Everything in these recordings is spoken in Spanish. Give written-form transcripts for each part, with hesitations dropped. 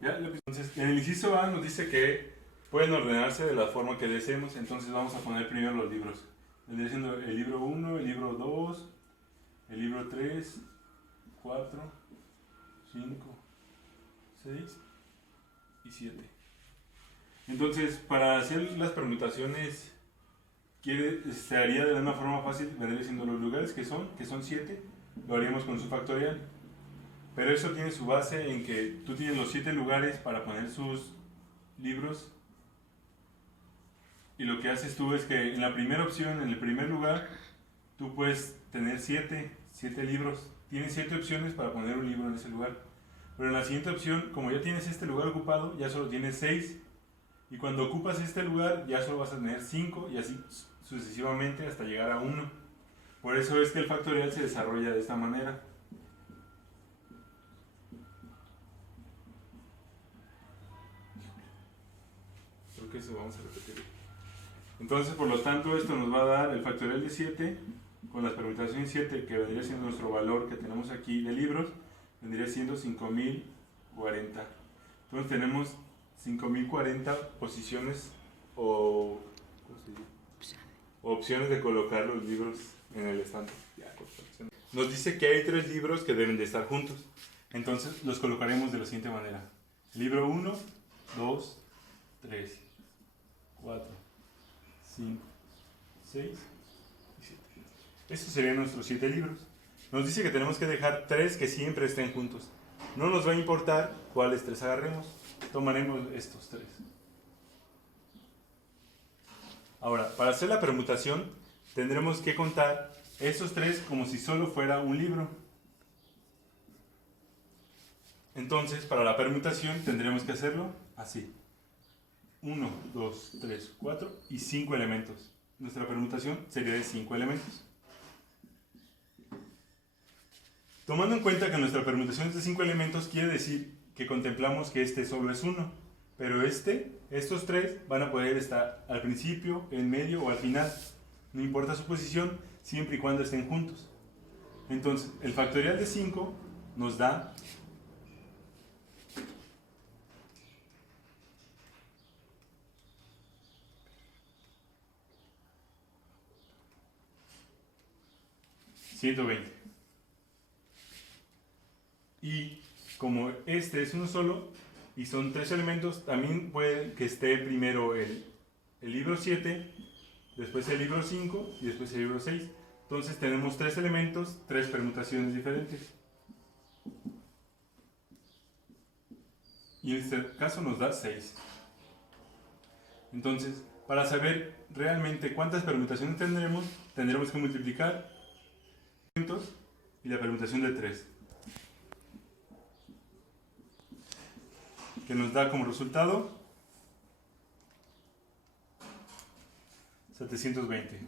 Entonces, en el inciso A nos dice que pueden ordenarse de la forma que deseemos, entonces vamos a poner primero los libros. Vendría siendo el libro 1, el libro 2, el libro 3, 4, 5, 6 y 7. Entonces, para hacer las permutaciones, se haría de una forma fácil, vendría siendo los lugares que son 7, lo haríamos con su factorial. Pero eso tiene su base en que tú tienes los 7 lugares para poner sus libros. Y lo que haces tú es que en la primera opción, en el primer lugar, tú puedes tener 7 libros. Tienes 7 opciones para poner un libro en ese lugar. Pero en la siguiente opción, como ya tienes este lugar ocupado, ya solo tienes 6. Y cuando ocupas este lugar, ya solo vas a tener 5 y así sucesivamente hasta llegar a 1. Por eso es que el factorial se desarrolla de esta manera. Creo que eso vamos a repetir. Entonces, por lo tanto, esto nos va a dar el factorial de 7 con las permutaciones 7, que vendría siendo nuestro valor que tenemos aquí de libros, vendría siendo 5040. Entonces tenemos 5040 posiciones o opciones de colocar los libros en el estante. Nos dice que hay 3 libros que deben de estar juntos. Entonces los colocaremos de la siguiente manera. Libro 1, 2, 3, 4, 5, 6 y 7. Estos serían nuestros 7 libros. Nos dice que tenemos que dejar 3 que siempre estén juntos. No nos va a importar cuáles 3 agarremos. Tomaremos estos 3. Ahora, para hacer la permutación, tendremos que contar estos 3 como si solo fuera un libro. Entonces, para la permutación tendremos que hacerlo así. 1, 2, 3, 4 y 5 elementos. Nuestra permutación sería de 5 elementos. Tomando en cuenta que nuestra permutación es de 5 elementos, quiere decir que contemplamos que este solo es 1. Pero estos 3 van a poder estar al principio, en medio o al final. No importa su posición, siempre y cuando estén juntos. Entonces, el factorial de 5 nos da 120. Y como este es uno solo y son 3 elementos, también puede que esté primero el libro 7, después el libro 5 y después el libro 6. Entonces tenemos 3 elementos, 3 permutaciones diferentes. Y en este caso nos da 6. Entonces, para saber realmente cuántas permutaciones tendremos que multiplicar y la permutación de 3, que nos da como resultado 720.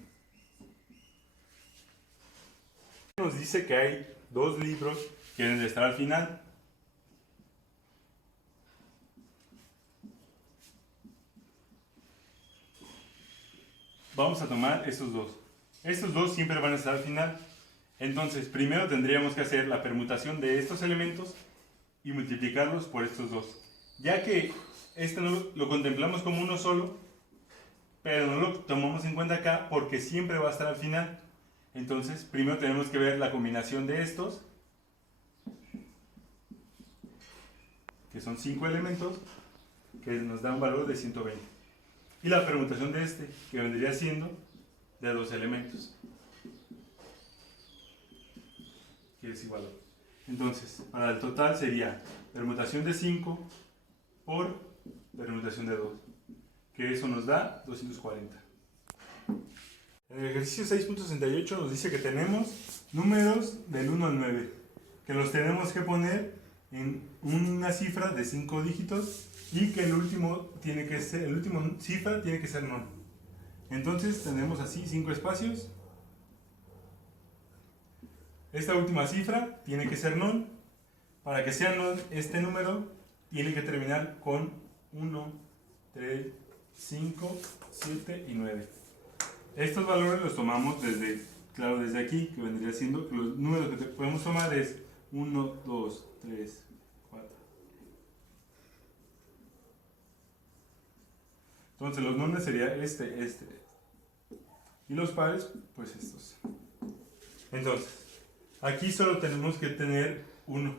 Nos dice que hay 2 libros que deben de estar al final. Vamos a tomar estos 2. Estos 2 siempre van a estar al final. Entonces, primero tendríamos que hacer la permutación de estos elementos y multiplicarlos por estos 2. Ya que este no lo contemplamos como uno solo, pero no lo tomamos en cuenta acá porque siempre va a estar al final. Entonces, primero tenemos que ver la combinación de estos, que son 5 elementos, que nos da un valor de 120. Y la permutación de este, que vendría siendo de 2 elementos, que es igual a 2. Entonces, para el total sería permutación de 5 por permutación de 2, que eso nos da 240. En el ejercicio 6.68 nos dice que tenemos números del 1 al 9, que los tenemos que poner en una cifra de 5 dígitos y que el último cifra tiene que ser non. Entonces tenemos así 5 espacios. Esta última cifra tiene que ser non. Para que sea non, este número tiene que terminar con 1, 3, 5, 7 y 9. Estos valores los tomamos desde aquí, que vendría siendo que los números que podemos tomar es 1, 2, 3, 4, Entonces los nones sería este. Y los pares, pues estos. Entonces, aquí solo tenemos que tener 1.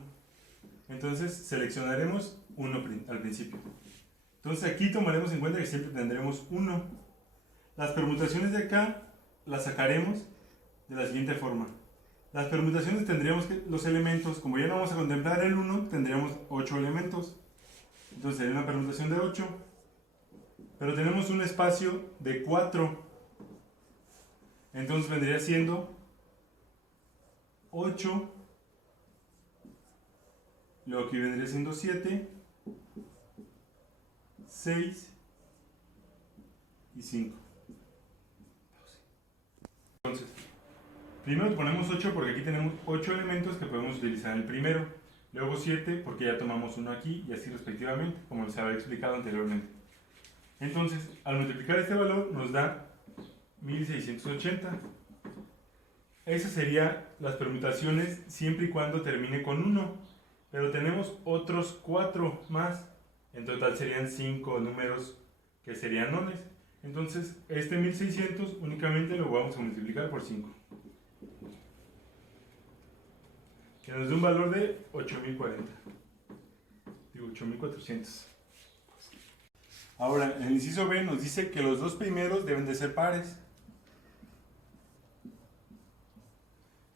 Entonces seleccionaremos 1 al principio. Entonces aquí tomaremos en cuenta que siempre tendremos 1. Las permutaciones de acá las sacaremos de la siguiente forma. Las permutaciones tendríamos que, los elementos, como ya no vamos a contemplar el 1, tendríamos 8 elementos. Entonces sería una permutación de 8. Pero tenemos un espacio de 4. Entonces vendría siendo 8. Luego aquí vendría siendo 7, 6 y 5. Entonces, primero ponemos 8 porque aquí tenemos 8 elementos que podemos utilizar en el primero. Luego 7 porque ya tomamos uno aquí y así respectivamente, como les había explicado anteriormente. Entonces, al multiplicar este valor nos da 1680. Esas serían las permutaciones siempre y cuando termine con 1. Pero tenemos otros 4 más. En total serían 5 números que serían nones. Entonces, este 1600 únicamente lo vamos a multiplicar por 5. Que nos da un valor de 8040. Digo, 8400. Ahora, el inciso B nos dice que los dos primeros deben de ser pares.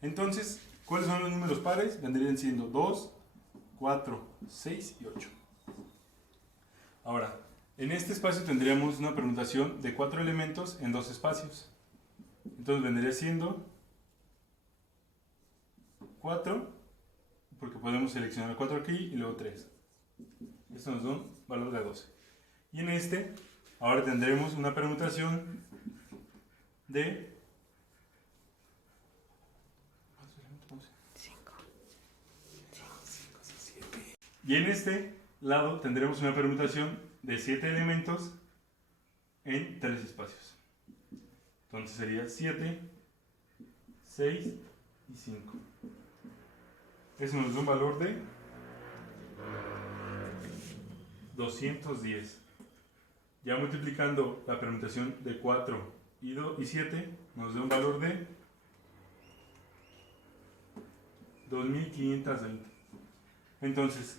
Entonces, ¿cuáles son los números pares? Vendrían siendo 2, 4, 6 y 8. Ahora, en este espacio tendríamos una permutación de 4 elementos en 2 espacios. Entonces vendría siendo 4, porque podemos seleccionar 4 aquí y luego 3. Esto nos da un valor de 12. Y en este, ahora tendremos una permutación de 5. Y en este lado tendremos una permutación de 7 elementos en 3 espacios. Entonces sería 7, 6 y 5. Eso nos da un valor de 210. Ya multiplicando la permutación de 4 y 7 nos da un valor de 2520. Entonces,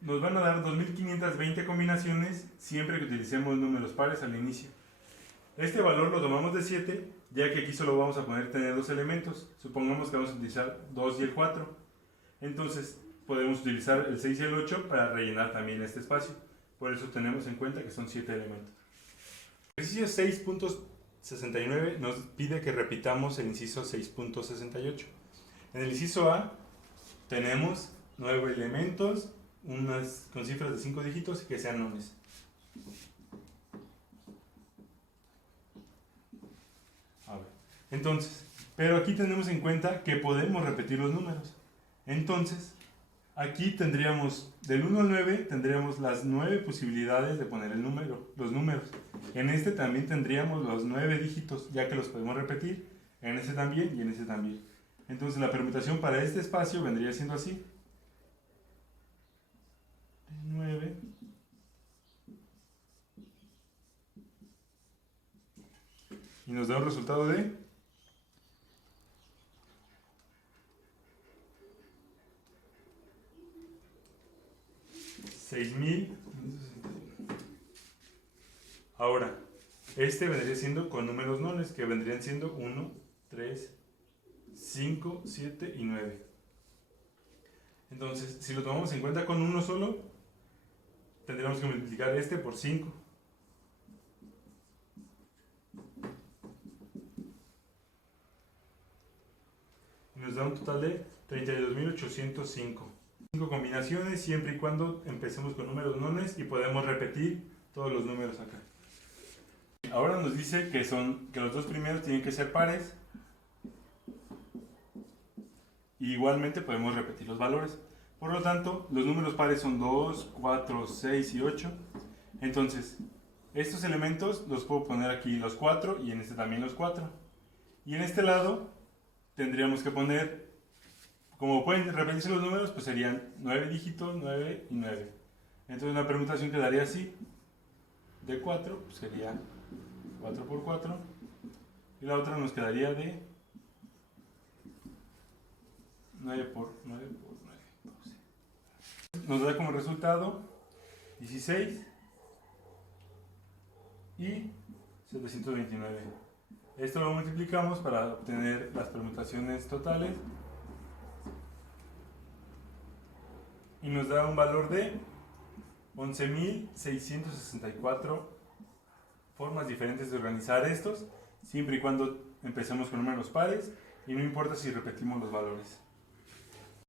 nos van a dar 2520 combinaciones siempre que utilicemos números pares al inicio. Este valor lo tomamos de 7, ya que aquí solo vamos a poder tener 2 elementos. Supongamos que vamos a utilizar 2 y el 4. Entonces, podemos utilizar el 6 y el 8 para rellenar también este espacio. Por eso tenemos en cuenta que son 7 elementos. El ejercicio 6.69 nos pide que repitamos el inciso 6.68. En el inciso A tenemos 9 elementos, unas con cifras de 5 dígitos y que sean nones. A ver. Entonces, pero aquí tenemos en cuenta que podemos repetir los números. Entonces, aquí tendríamos, del 1 al 9, tendríamos las 9 posibilidades de poner los números. En este también tendríamos los 9 dígitos, ya que los podemos repetir. En este también y en este también. Entonces, la permutación para este espacio vendría siendo así. 9. Y nos da un resultado de 6000. Ahora, este vendría siendo con números nones, que vendrían siendo 1, 3, 5, 7 y 9. Entonces, si lo tomamos en cuenta con uno solo, tendríamos que multiplicar este por 5. Y nos da un total de 32.805. 5 combinaciones siempre y cuando empecemos con números nones y podemos repetir todos los números acá. Ahora nos dice que los dos primeros tienen que ser pares. Y igualmente podemos repetir los valores. Por lo tanto, los números pares son 2, 4, 6 y 8. Entonces, estos elementos los puedo poner aquí los 4 y en este también los 4. Y en este lado tendríamos que poner, como pueden repetirse los números, pues serían 9 dígitos, 9 y 9. Entonces la permutación quedaría así. de 4, pues sería 4 por 4. Y la otra nos quedaría de 9 por 9 por 9, 12. Nos da como resultado 16 y 729. Esto lo multiplicamos para obtener las permutaciones totales y nos da un valor de 11.664 formas diferentes de organizar estos, siempre y cuando empecemos con números pares y no importa si repetimos los valores.